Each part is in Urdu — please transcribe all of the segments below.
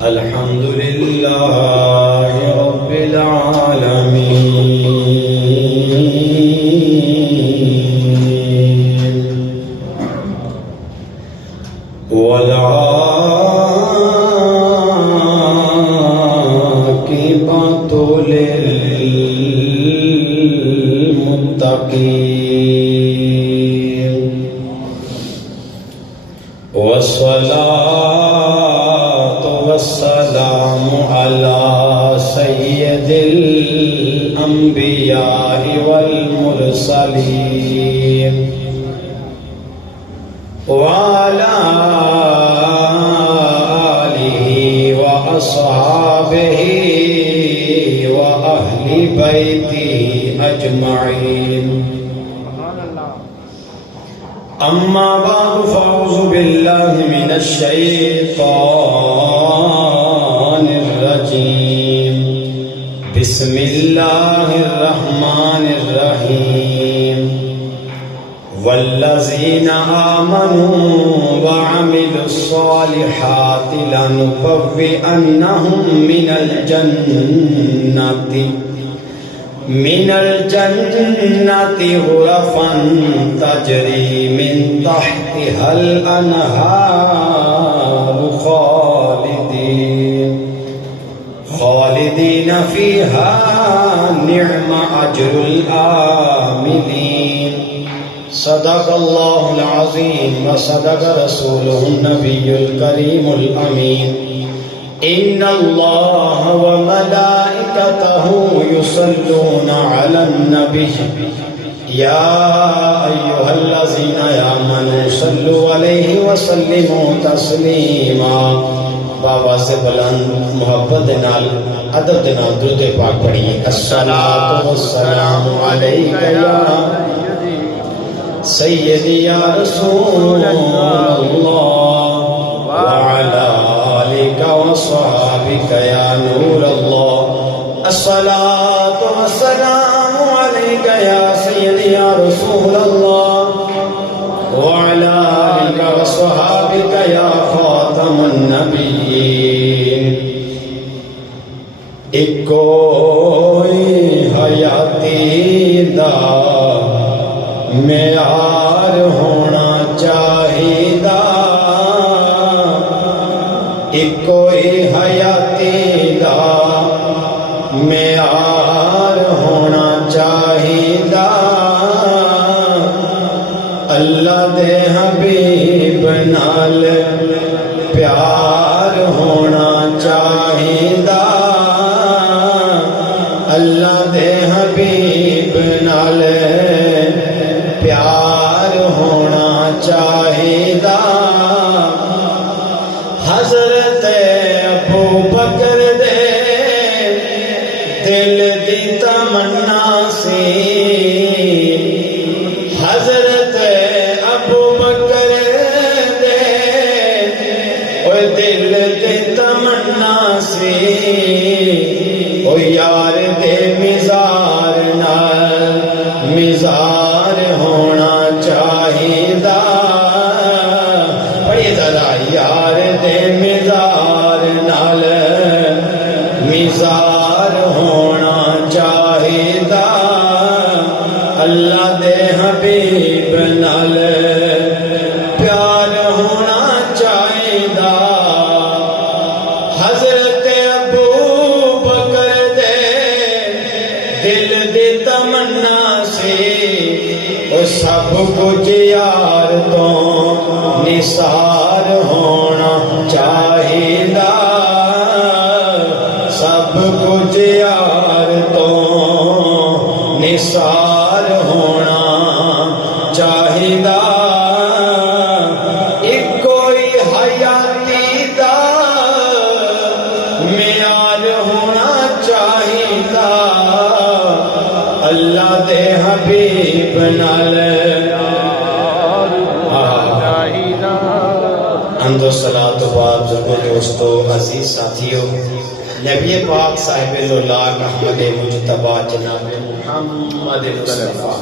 الحمد لله رب العالمين والعاقبة للمتقين والصلاة والسلام على سيد الأنبياء والمرسلين وعلى آله وأصحابه وأهل بيته أجمعين. أما بعد فأعوذ بالله من الشيطان الرجيم. بسم الله الرحمن الرحيم. والذين آمنوا وعملوا الصالحات لنبوئنهم من الجنة غرفا تجري من تحتها الأنهار خالدين فيها نعم أجر العاملين. صدق الله العظيم وصدق رسوله النبي الكريم الأمين. إن الله وملائكته يصلون على النبي يا أيها الذين آمنوا صلوا عليه وسلموا تسليما. بابا سے بلند محبت نال ادب نال درود پاک پڑھیے. الصلاۃ والسلام علیک یا سیدی یا رسول اللہ وعلی آلک وصحابک یا نور اللہ. الصلاۃ والسلام علیک یا سیدی یا رسول اللہ وعلی آلک وصحابک یا خاتم النبیین. ایک کوئی حیاتی دا معیار ہونا چاہیدا. ایک کوئی حیاتی دا معیار ہونا چاہیدا. اللہ دے حبیب نال پیار ہونا چاہیدا. اللہ دے حبیب نال پیار ہونا چاہیدا. حضرت ابو بکر دے دل دی تمنا سی. حضرت ابو بکر دے دل دی تمنا سی. او یار دے مزار نال مزار ہونا چاہیدا. بڑی ذرا یار دے مزار نال مزار ہونا چاہیدا. اللہ دے حبیب نال پیار ہونا چاہیدا. حضرت ابو بکر دے دل دی تمنا سی. سب کچھ یار تو نثار ہونا چاہیدا. سب کچھ یار تو نثار ہونا چاہیدا. ایک کوئی حیاتی دا معیار ہونا چاہیدا. اللہ دے حبیب نال حمد و صلاۃ و بعد بزرگوں دوستو عزیز ساتھیو. نبی پاک صاحب اللہ احمد مجتبی جناب محمد مصطفیٰ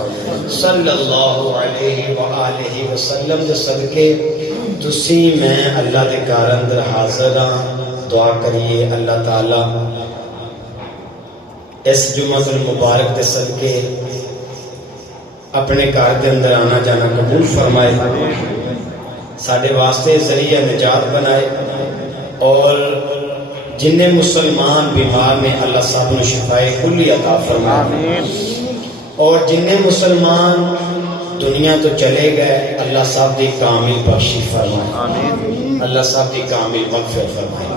صلی اللہ علیہ وآلہ وسلم دے صدقے تسی میں اللہ دے گھر اندر حاضر ہاں، دعا کریے اللہ تعالی اس جمعہ المبارک دے صدقے اپنے گھر دے اندر آنا جانا قبول فرمائے، ساڈے واسطے ذریعہ نجات بنائے، اور جن مسلمان بیمار نے اللہ صاحب نے شفائے کلی عطا فرمائے، اور جن مسلمان دنیا تو چلے گئے اللہ صاحب دی کامل بخشی فرمائے، اللہ صاحب دی کامل مغفرت فرمائے،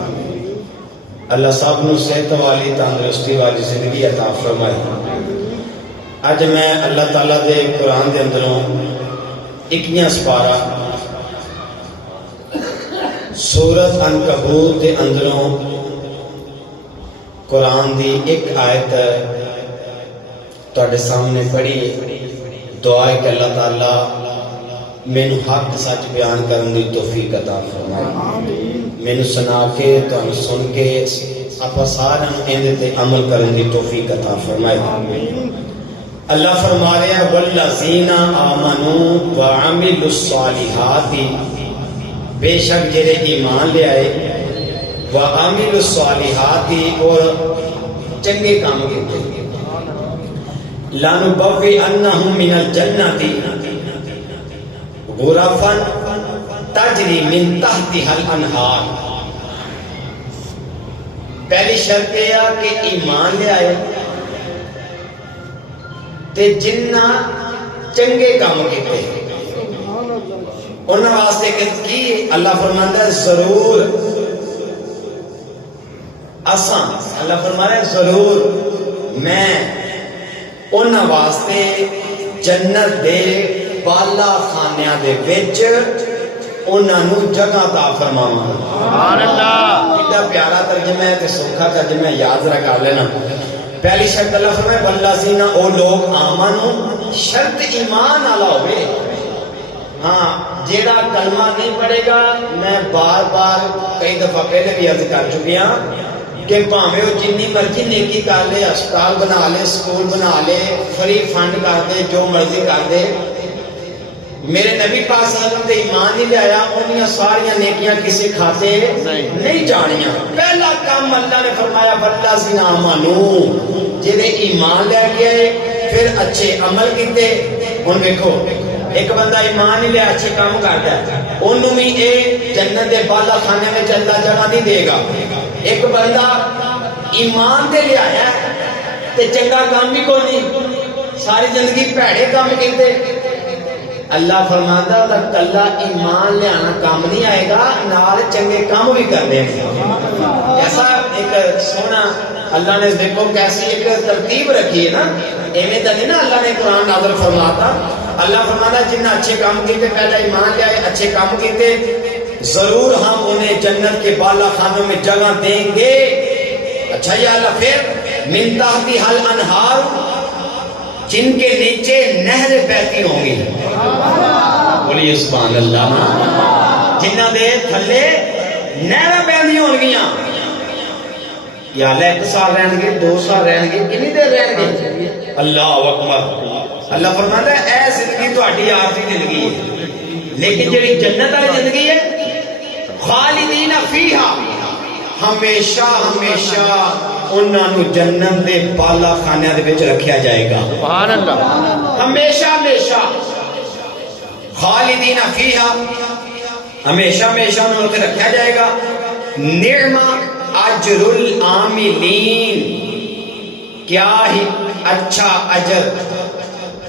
اللہ صاحب نے صحت والی تندرستی والی زندگی عطا فرمائے۔ اج میں اللہ تعالیٰ دے قرآن دے اندروں 21واں سپارہ سورۃ عنکبوت دے اندروں قرآن دی ایک آیت تواڈے سامنے پڑھی، دعا ہے کہ اللہ تعالیٰ مینوں حق سچ بیان کرن دی توفیق عطا فرمائے، مینوں سنا کے تانوں سن کے اپا سارے ایندے تے عمل کرن دی توفیق عطا فرمائے۔ اللہ فرما رہے ہیں والذین آمنوا وعملوا الصالحات، بے شک جڑے ایمان لے آئے وعملوا الصالحات اور چنگے کام کیتے، لنبوئنہم من الجنۃ غرفا تجری من تحتها الانہار۔ پہلی شرط یہ ہے کہ ایمان لے آئے تے جنہ چنگے کام کیتے انہاں واسطے کی اللہ فرماندا ہے ضرور اساں، اللہ فرمایا ہے ضرور میں انہاں واسطے جنت دے بالا خانیاں دے وچ انہاں نو جگہ عطا فرماواں۔ سبحان اللہ، کتنا پیارا ترجمہ ہے تے سوکھا ترجمہ ہے، یاد رکھا لینا۔ پہلی شرط اللہ فرمائے والذین او لوگ آمنو، شرط ایمان والا ہوئے، ہاں جیڑا کلمہ نہیں پڑھے گا، میں بار بار کئی دفعہ پہلے بھی عرض کر چکی ہوں کہ پاویں وہ جنی مرضی نیکی کر لے، ہسپتال بنا لے، سکول بنا لے، فری فنڈ کر دے، جو مرضی کر دے، میرے نبی پاک صلی اللہ علیہ وسلم تے ایمان نہیں لے آیا، انہیاں ساریاں نیکیاں کسی کھاتے نہیں جانیاں۔ پہلا کام اللہ نے فرمایا والذین آمنو، جنہیں ایمان لے گئے پھر اچھے عمل کیتے۔ ہن دیکھو ایک بندہ ایمان نہیں لے اچھے کام کرتا ہے، انہوں بھی اے جنت دے بالا خانے میں اللہ جگہ نہیں دے گا۔ ایک بندہ ایمان دے لے آیا تے چنگا کام بھی کوئی نہیں، ساری زندگی بھڑے کام کیتے، اللہ فرماتا ہے کلا ایمان لے آنا کام نہیں آئے گا، نال چنگے کام بھی کرنے ہیں۔ ایسا ایک سونا اللہ نے دیکھو کیسی ایک ترتیب رکھی ہے نا، ایویں تو نہیں نا اللہ نے قرآن نازل فرماتا۔ اللہ فرماتا جنہیں اچھے کام کیتے، پہلے ایمان لے آئے، اچھے کام کیتے، ضرور ہم انہیں جنت کے بالا خانوں میں جگہ دیں گے۔ اچھا یا اللہ پھر من تحتها الانہار، جن کے نیچے نہر بہتی ہوں گی، بولیے سبحان اللہ، جنہ دے تھلے نہر بہتی ہوں گیاں، یا اللہ 1 سال رہن گے، 2 سال رہن گے، کنی دیر رہن گے؟ اللہ اکبر۔ اللہ فرماتا ہے اے زندگی تو ہٹی عارضی زندگی ہے، لیکن جڑی جنت والی زندگی ہے خالدین فیہا، ہمیشہ ہمیشہ انہاں نو جنت دے بالا خانے دے وچ رکھیا جائے گا۔ سبحان اللہ، ہمیشہ ہمیشہ خالدین فیہا، ہمیشہ ہمیشہ انہوں نے رکھا جائے گا۔ نعم اجر العاملین، کیا ہی اچھا اجر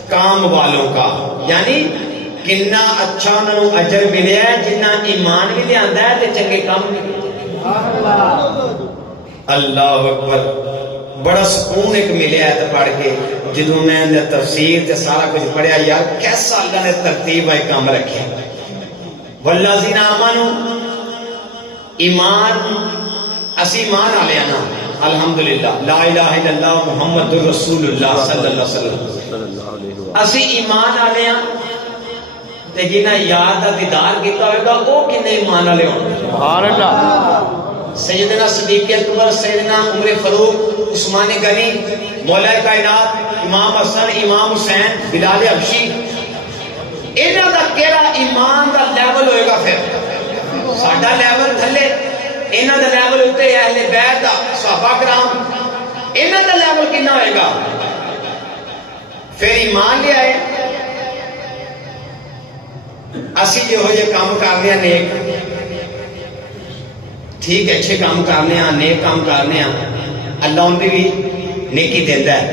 کام والوں کا، یعنی کنا اچھا انہوں نے اجر ملے ہے جنہ ایمان بھی لے آندا ہے تے چنگے کام بھی۔ اللہ اکبر، بڑا سکون ایک ملے ہے پڑھ کے، جدوں میں نے تفسیر تے سارا کچھ پڑھیا، یار کیسا اللہ نے ترتیب ہے کام رکھے۔ والذین آمنوا، ایمان اسی ایمان والے نا، الحمدللہ لا الہ الا اللہ محمد رسول اللہ صلی اللہ علیہ وسلم، اسی ایمان والے ہاں تے جنہاں یار دا دیدار کیتا ہوئے گا وہ کنے ایمان والے ہوں۔ سبحان اللہ، سیدنا صدیق اکبر، سیدنا عمر فاروق، عثمان غنی، مولا کائنات، امام حسن، امام حسین، بلال حبشی، انہاں دا کیڑا ایمان دا لیول ہوئے گا پھر ساڈا لیول تھلے، انہاں دا لیول اتے اہل بیت دا صحابہ کرام، انہاں دا لیول کتنا ہوئے گا؟ پھر ایمان لے آئے اسی جو ہو یہ کام کرنے ہیں نیک، ٹھیک ہے اچھے کام کرنے ہیں نیک کام کرنے ہیں، اللہ ان بھی نیکی دیتا ہے،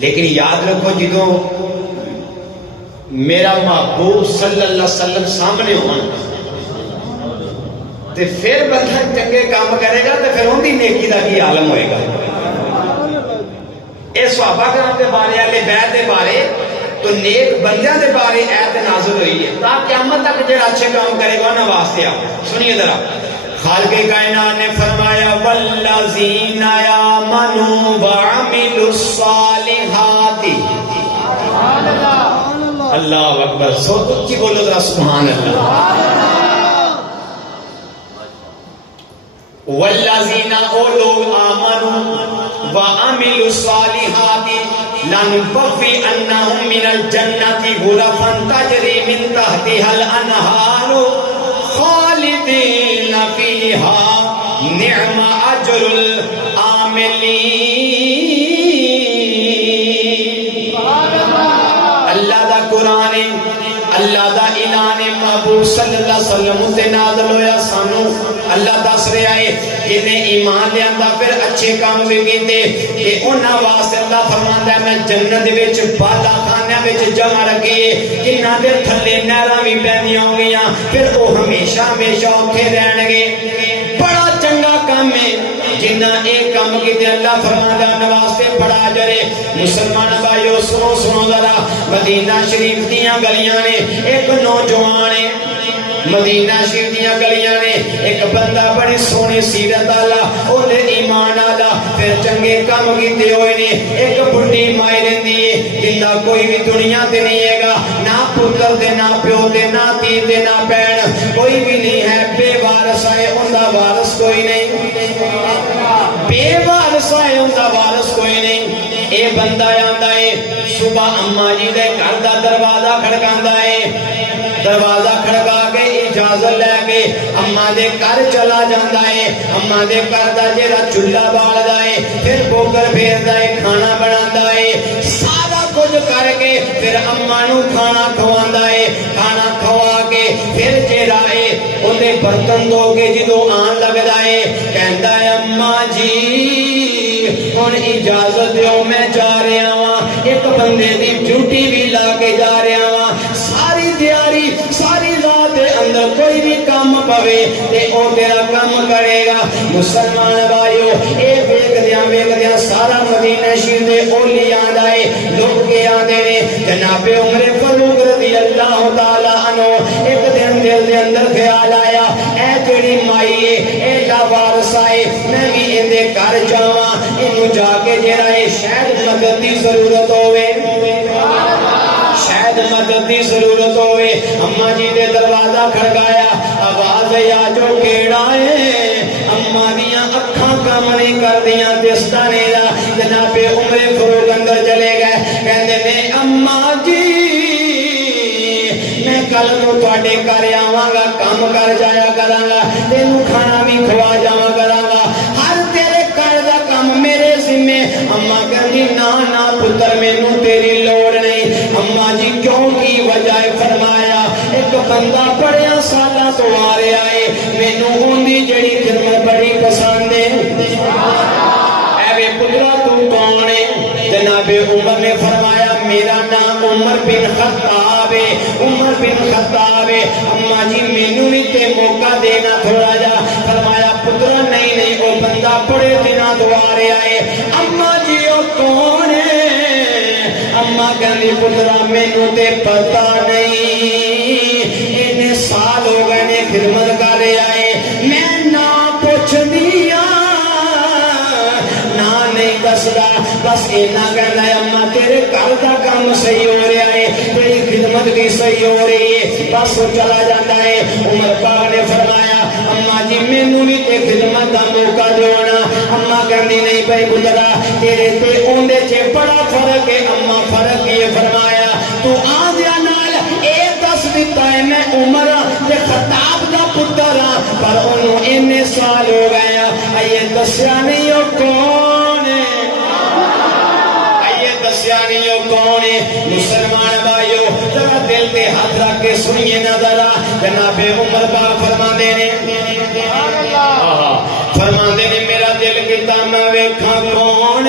لیکن یاد رکھو جدوں میرا محبوب صلی اللہ علیہ وسلم سامنے ہونا تے پھر بندہ چنگے کام کرے گا تے پھر ان کی نیکی دا کی عالم ہوئے گا۔ اے صحابہ کرام دے بارے اہل بیت دے بارے تو نیک بندیاں دے بارے ایت نازل ہوئی ہے تا قیامت تک جو اچھے کام کرے گا انہاں واسطے آ۔ سنیے ذرا، خالق کائنات نے فرمایا والذین آمنوا وعملوا الصالحات، اللہ اکبر، سو اچھی بولو ذرا سبحان اللہ۔ والذین او لوگ آمنوا وعملوا الصالحات لنبوئنہم من الجنۃ غرفا تجری من تحتها الانہار خالدین فیہا نعم اجر العاملین۔ اللہ دا قرآن، اللہ دا اعلان محبوب صلی اللہ علیہ وسلم تے نازل ہویا، سانو اللہ دس رہا ہے جنہیں ایمان لے آندا پھر اچھے کام بھی کیتے کہ انہاں واسطے اللہ فرماندا ہے میں جنت وچ بالا خانیاں وچ جمع رکھیے جنہاں دے تھلے نہراں وی بہندیاں ہونگیاں، پھر وہ ہمیشہ ہمیشہ اوتھے رہن گے۔ بڑا چنگا کام ہے جنہ ایک کام کیتے اللہ فرماندا ہے واسطے بڑا اجر ہے۔ مسلمان بھائیو سنو سنو ذرا، مدینہ شریف دیاں گلیاں نے ایک نوجوان ہے، مدینہ شریف دیاں گلیاں نے ایک بندہ بڑی سونی سیرت والا، اونے ایمان والا، پھر چنگے کام کیتے ہوئے نے۔ ایک بڈھی مائی رہندی ہے جندا کوئی بھی دنیا تے نہیں ہے گا، نہ پتر تے نہ پیو تے نہ تی تے نہ بہن، کوئی بھی نہیں ہے، بے وارث ہے، اوندا وارث کوئی نہیں، بے وارث ہے، اوندا وارث کوئی نہیں۔ اے بندہ آندا ہے صبح اماں جی دے گھر دا دروازہ کھڑکاندا ہے، دروازہ کھڑکا کے اجازت لے کے اماں دے گھر چلا جاندا ہے، اماں دے گھر دا جیڑا چولہا بالدا ہے، پھر بوگر پھیردا ہے، کھانا بناندا ہے، سارا کچھ کر کے پھر اماں نو کھانا کھواندا ہے، کھانا کھوا کے پھر جیڑا ہے اوندے برتن دھو کے جدوں آن لگدا ہے کہندا ہے اماں جی ہن اجازت دیو میں جا رہا ہاں، ایک بندے دی ڈیوٹی بھی لا کے جا رہا ہاں، ساری دیاری ساری رات دے اندر کوئی بھی کام پوے تے او تیرا کام کرے گا۔ مسلمان بھائیو اے ویکدیاں سارا مدینہ شریف دے اولیاء آندے لوگ کے آندے نے جناب عمر فاروق رضی اللہ تعالی عنہ ایک دن دل دے اندر خیال آیا اے جڑی مائی اے اے لاوارث ہے میں بھی ایندے گھر جاواں، اینو جا کے جیڑا اے شاید مدد دی ضرورت ہوے، شاید مدد دی ضرورت ہوئے۔ اماں جی دے دروازہ کھڑکایا، آواز آیا جو کیڑا ہے، اماں دیاں اکھاں کام نہیں کر دیاں دستا نہیں دا۔ جناب عمر فاروق اندر چلے گئے، کہندے نے اماں جی میں کل تو تواڈے گھر آواں گا، کام کر جایا کراں گا، تینوں کھانا بھی کھوا جاواں کراں گا، ہر تیرے گھر دا کام میرے ذمے۔ اماں کہندی نا نا پتر مینوں تیری لوڑ نہیں۔ اماں جی کیوں کی وجہ فرمایا ایک بندہ بڑیا سالاں تو آ رہا ہے، مینوں اونਦੀ جڑی خدمت بڑی پسند ہے۔ اے وے پترا تو کون ہے؟ جناب عمر نے فرمایا میرا نام عمر بن خطاب ہے، عمر بن خطاب ہے۔ اماں جی مینوں بھی تے موقع دینا تھوڑا جا۔ فرمایا پترا نہیں نہیں وہ بندہ بڑے دنوں تو آ رہا ہے۔ اماں جی وہ کون ہے؟ اماں کہندی پترا مینوں تے پتہ نہیں، اتنے سال ہو گئے نے خدمت کر رہا ہے، میں نہ پوچھدی نہ نہیں دسدا، بس اینا کہنا ہے اماں تیرے گھر دا کام صحیح ہو رہا ہے، تیری خدمت بھی صحیح ہو رہی ہے، بس وہ چلا جاتا ہے۔ عمر پاک نے فرمایا اماں جی مینوں بھی تے خدمت دا موقع دیو نا۔ اماں کہندی نہیں بھائی پترا تیرے تے اوندے چ بڑا فرق ہے۔ اماں فرق یہ فرمایا تو آندیاں نال اے دس دیتا ہے میں عمر تے خطاب دا پتر ہاں پر انہوں انہیں سال ہو گیا آئیے دسیا نہیں ہو کون ہے آئیے دسیا نہیں ہو کون ہے مسلمان بھائیو ذرا دل پہ ہاتھ رکھ کے سنیے نہ ذرا جناب عمر پاک فرماندے نے فرماندے نے میرا دل کیتا میں ویکھاں کون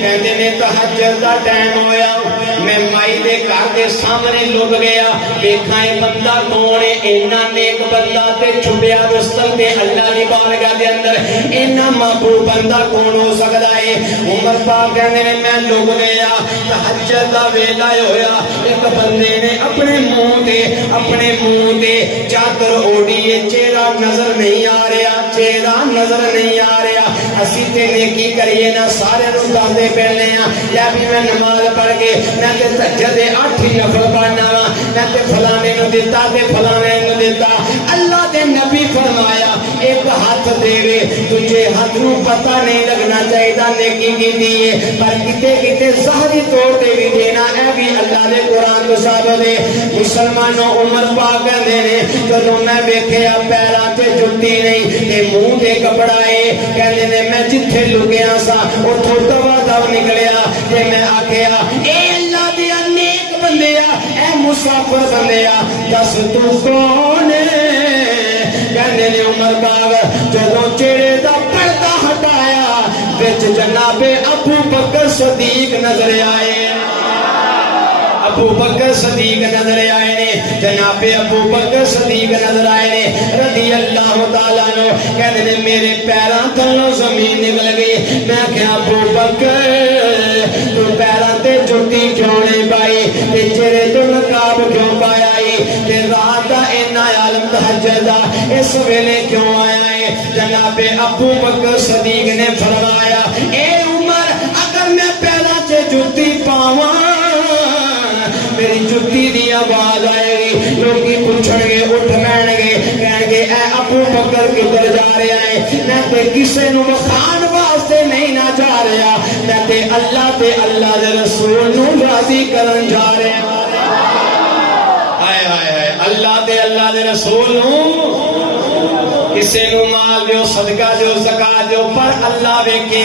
کہندے نے تہجد دا ٹائم ہویا میں مائی دے گھر دے سامنے لگ گیا دیکھا ہے بندہ کون ہے اینا نیک بندہ تے چھپیا رستم تے اللہ دی بارگاہ دے اندر اینا محبوب بندہ کون ہو سکتا ہے عمر پاک کہندے نے میں لگ گیا تہجد دا ویلا ہویا ایک بندے نے اپنے منہ تے چادر اوڑی ہے چہرہ نظر نہیں آ رہا چہرہ نظر نہیں آ رہا اسی تے نیکی کریے نا سارے نوں دسدے پہلے ہیں یا بھی میں نماز پڑھ کے میں تے تہجد دے 8 نفل پڑھنا وا میں تے فلانے نوں دیتا تے فلانے نوں دیتا اللہ دے نبی فرمایا ایک ہاتھ دے تجھے ہاتھ نوں پتہ نہیں لگنا چاہیے نیکی کیتی ہے پر کتے ظاہری طور تے بھی دینا اے بھی اللہ دے قرآن تو ثابت ہے مسلمانوں عمر پاک کہندے نے جدوں میں ویکھیا پیراں تے جُتی نہیں تے منہ تے کپڑا ہے کہندے نے میں جتھے لگیا سا اوتھوں دوا دو نکلیا تے میں آکھیا اے اللہ دے نیک بندیا اے مسافر بندیا دس تو کون کہندے نے عمر پاک جدوں چہرے دا پردہ ہٹایا وچ جناب ابو بکر صدیق نظر آئے ابو بکر صدیق نظر آئے نے جناب ابو بکر صدیق نظر آئے نے رضی اللہ تعالیٰ عنہ کہنے نے میرے پیراں تھلوں زمین نکل گئی میں کہا ابو بکر تو پیراں تے جُتی کیوں نہیں پائی تے چہرے تو نقاب کیوں پایا تے رات دا اینا عالم تہجد دا اس ویلے کیوں آیا ہے جناب ابو بکر صدیق نے فرمایا اے عمر اگر میں پیراں تے جُتی پاواں میری جُتی دی آواز آئے گی لوگی پوچھن گے اٹھ بیٹھ گے کہن گے اے ابو بکر کدھر جا رہا ہے میں تے کسے نو مخان واسطے نہیں نہ جا رہا میں تے اللہ دے رسول نو راضی کرن جا رہا ہائے ہائے ہائے اللہ دے رسول نو کسے نو مال دیو صدقہ دیو زکاة دیو پر اللہ ویکھے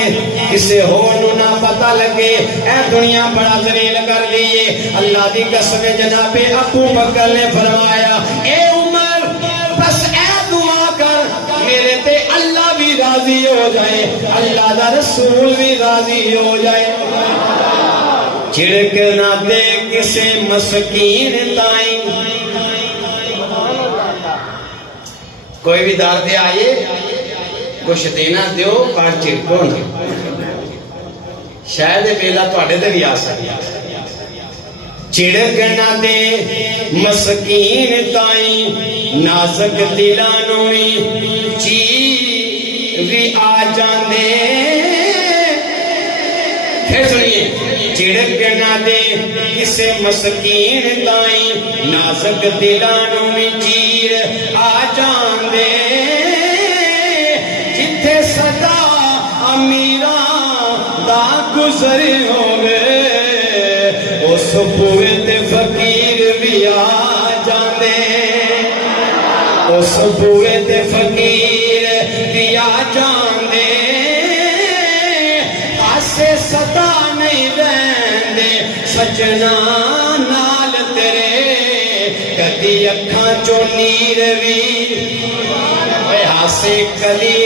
کسے ہور نو نہ پتہ لگے اے دنیا بڑا ذلیل کر دیئے اللہ دی قسم جناب ابو بکر نے فرمایا اے عمر بس اے دعا کر میرے تے اللہ بھی راضی ہو جائے اللہ دا رسول بھی راضی ہو جائے چھڑک نہ دے کسے مسکین تائیں کوئی بھی دار دے آئے کچھ دینا دیو پر چڑکو نہ شاید بیلا تو آڑے دے بھی آ سکتا چڑک نہ دے مسکین تائیں نازک دلانوی چیوی آ جاندے پھر سنیے چڑک نہ دے کسے مسکین تائیں نازک دلانوی چیر آ جاندے جتھے صدا امیران دا گزر ہوگے اس بوئے تے فقیر بھی آ جاندے اس بوئے تے فقیر بھی آ جاندے آسے صدا نہیں رہندے سجنا نال تیرے کدی اکھاں چو نیر بھی ہاسے کدی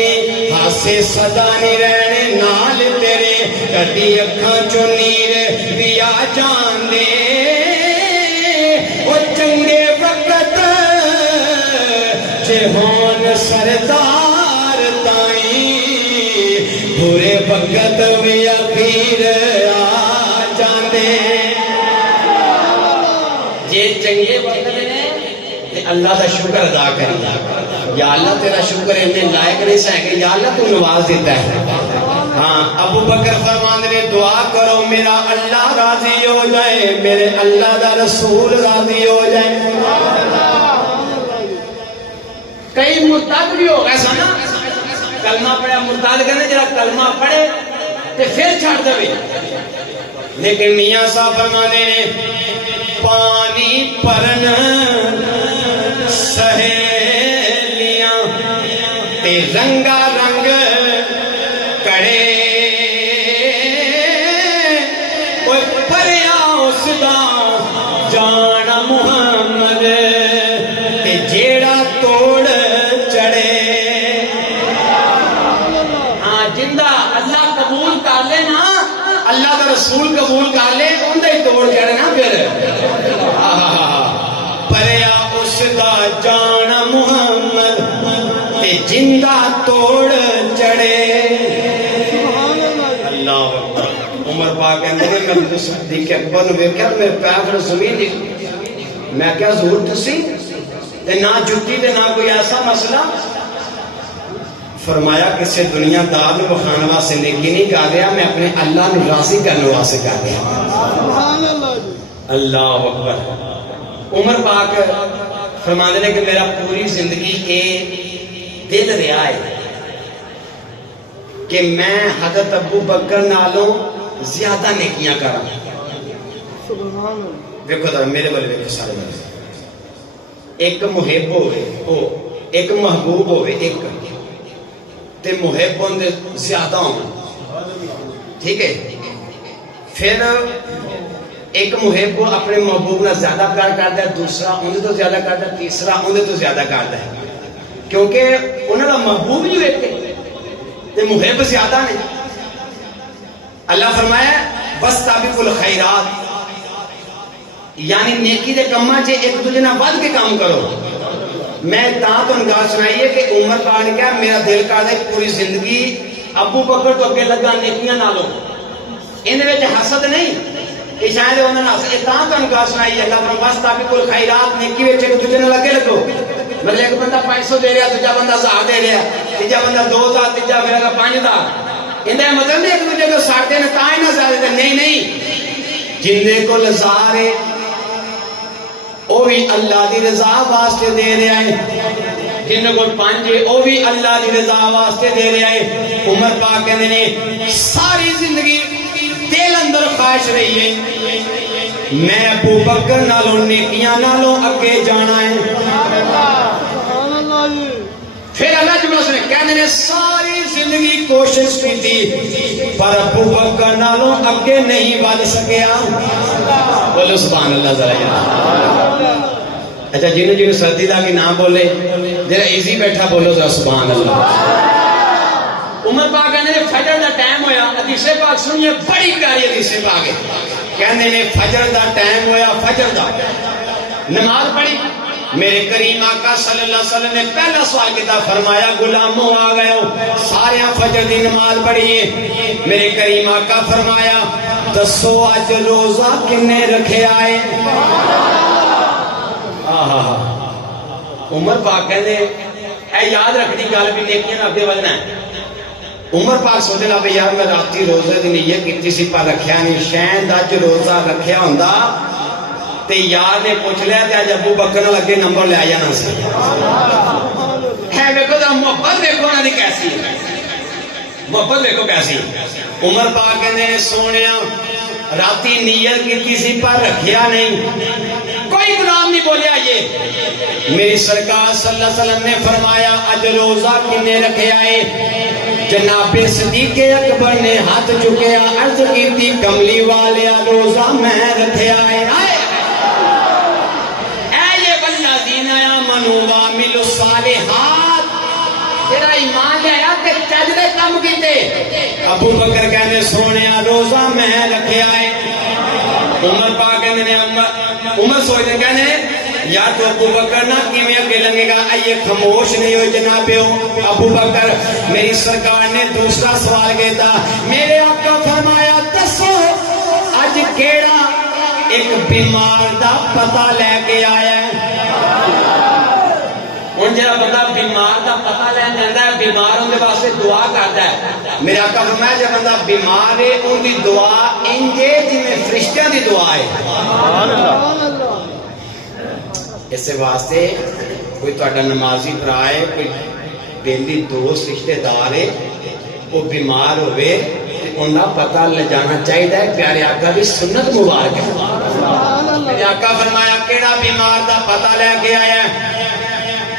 ہاسے صدا نہیں رہنے نال تیرے کدی اکھاں چو نیر بھی آ جاندے وہ چنگے وقت جے ہون سردار تائیں برے وقت بھی اخیر آ جاندے جے چنگے وقت نے اللہ دا شکر ادا کر یا اللہ تیرا شکر ہے لائق نہیں سہیں گے یا اللہ تو نواز دیتا ہے ہاں ابو بکر فرمان نے دعا کرو میرا اللہ راضی ہو جائے میرے اللہ دا رسول راضی ہو جائے کئی مرتد بھی ہو گئے سا نا کلمہ پڑھے مرتد کرنے جرا کلمہ پڑھے تے پھر چھاڑ دے لیکن میاں صاحب فرمانے نے پانی پرن سہ سہیلیاں تے رنگا رنگ کڑے اوے پریا اس دا جانا محمد تے جیڑا توڑ چڑے ہاں جندہ اللہ قبول کر لے نا اللہ دا رسول قبول کر لے اندے ہی توڑ چڑے نا پھر پریا اس دا جانا محمد تے جندہ توڑ چڑے اللہ اکبر عمر پاک کہندے نے میں صدیق اکبر نو ویکھیا میرے پیر زمین دی میں کیا ضرور تسی تے نہ جُتی تے نہ کوئی ایسا مسئلہ فرمایا کسی دنیا دار نو بخانے واسطے نیکی نہیں کر رہا میں اپنے اللہ نو راضی کرنے واسطے کر رہا اللہ اکبر عمر پاک فرماندے نے کہ میرا پوری زندگی اے دل رہا ہے کہ میں حضرت ابو بکر نالوں زیادہ نیکیاں کرا دیکھو ذرا میرے والے دیکھو سارے بارے ایک محب ہوئے ایک محبوب ہوئے ایک تے محب ہوندے زیادہ ہوں ٹھیک ہے پھر ایک محب کو اپنے محبوب نہ زیادہ پیار کرتا ہے دوسرا اندے تو زیادہ کرتا ہے تیسرا اندے تو زیادہ کرتا ہے کیونکہ انہوں نے محبوب جو ایک تے محب زیادہ نہیں اللہ فرمایا بس تابق الخیرات یعنی نیکی دے کماں چے ایک دوسرے نہ ود کے کام کرو میں تو انگار سنائیے کہ عمر پاک نے کہا میرا دل کرتا ہے پوری زندگی ابو بکر تو اگے لگا نیکیاں نالوں ان وچ حسد نہیں کہ شاید انہوں نے حسد تو انگار سنائیے اللہ فرمایا بس تابق الخیرات نیکی وچ ایک دوسرے نہ لگے لگو مطلب ایک بندہ 500 دے رہا دوجا بندہ 1000 دے رہا تیجا بندہ 2000 تیجا پھر 5000 اندے مطلب نہیں ایک دوسرے کو ساڑھتے ہیں تائیں نہ زیادہ نہیں جندے کو لزارے او بھی اللہ دی رضا واسطے دے رہے ہیں جن کو 5 او بھی اللہ دی رضا واسطے دے رہے ہیں عمر پاک کہنے نے ساری زندگی دل اندر خواہش رہی ہے میں ابو بکر نالوں نیکیاں نالوں اگے جانا ہے پھر اللہ جمعہ سے کہنے نے ساری زندگی کوشش کی تھی پر ابو بکر نالوں اگے نہیں بڑھ سکیا بولو سبحان اللہ ذرا اچھا جنہوں سردی لگی نہ بولے ذرا ایزی بیٹھا بولو ذرا سبحان اللہ عمر پاک کہنے نے فجر دا ٹائم ہویا حدیث پاک سنیے بڑی پیاری حدیث پاک ہے کہنے نے فجر دا ٹائم ہویا فجر دا نماز پڑھی میرے کریم آقا صلی اللہ علیہ وسلم نے پہلا سوال کیا فرمایا غلاموں آ گئے ہو سارے فجر دی نماز پڑھیے میرے کریم آقا فرمایا دسو آج روزہ کنے رکھے آئے عمر پاک کہنے اے یاد رکھنی گل بھی نیکیاں آگے بڑھنا ہے عمر پاک سوچے نا بھئی یار میں راتی روزے دی نیت کیتی سی پر رکھیا نہیں شاید اج روزہ رکھیا ہوندا تے یار نے پوچھ لیا تے اج ابو بکر نال اگے نمبر لے آیا نا سی ہے دیکھو ذرا محبت دیکھو نا دی کیسی ہے محبت دیکھو کیسی عمر پاک کہندے سونیا راتی نیت کیتی سی پر رکھیا نہیں کوئی غلام نہیں بولیا یہ میری سرکار صلی اللہ علیہ وسلم نے فرمایا اج روزہ کنے رکھے آئے جناب صدیق اکبر نے ہاتھ چکیا عرض کیتی کملی والیا روزہ میں رکھے آئے وَعَمِلُوا الصَّالِحَاتِ تیرا ایمان آیا کہ چجرے کم کیتے ابو بکر کہنے سونیا روزہ میں رکھے آئے عمر پاک کہنے عمر سوچتے کہنے یا تو ابو بکر نہ کیویں اگے لنگے گا آئیے خاموش نہیں ہوئے جنابیو ابو بکر میری سرکار نے دوسرا سوال کہتا میرے آقا فرمایا دسو اج کیڑا ایک بیمار دا پتہ لے کے آیا ہے ان جڑا بندہ بیمار دا پتہ لین جاندا ہے بیمار اون دے واسطے دعا کردا ہے میرے آقا فرمایا جے بندہ بیمار ہے اون دی دعا انجے جویں فرشتیاں دی دعا ہے سبحان اللہ اس واسطے کوئی تہاڈا نمازی بھرا ہے کوئی بیلی دوست رشتہ دار ہے وہ بیمار ہوئے انہاں پتہ لے جانا چاہیے پیارے آقا دی سنت مبارک ہے میرے آقا فرمایا کیڑا بیمار دا پتہ لے کے آیا ہے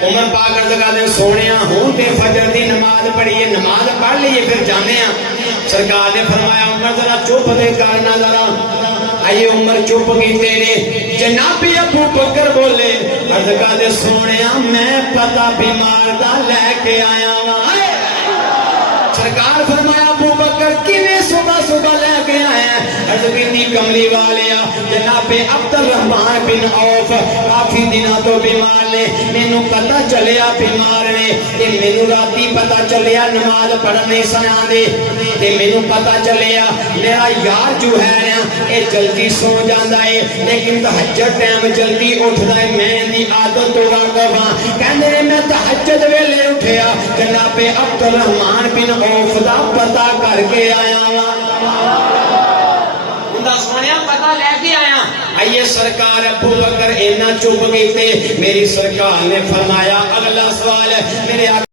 عمر پاک عرض کرتے سونے ہوں تے فجر دی نماز پڑھیے نماز پڑھ لیے پھر جانے سرکار نے فرمایا عمر ذرا چپ دے کرنا ذرا آئیے عمر چپ کیتے نے جناب ابو بکر بولے عرض کرتے سونے میں پتہ بیمار دا لے کے آیا ہوں سرکار فرمایا ابو بکر کیویں صبح صبح لے کے آیا عرض کی کملی والیا جناب عبد الرحمن بن عوف کافی دنوں تو بیمار نے مینوں پتہ چلیا بیمار نے تے مینوں راتی پتہ چلیا نماز پڑھن نہیں سناندے تے مینوں پتہ چلیا میرا یار جو ہے نا اے جلدی سو جاندا ہے لیکن تہجد ٹائم جلدی اٹھدا ہے میں دی عادت تو واقف ہاں کہندے نے میں تہجد ویلے اٹھیا جناب عبد الرحمن بن عوف دا پتہ کر کے آیا سونے پتہ لے کے آیا آئیے سرکار ابو بکر اینا چپ کیتے میری سرکار نے فرمایا اگلا سوال میرے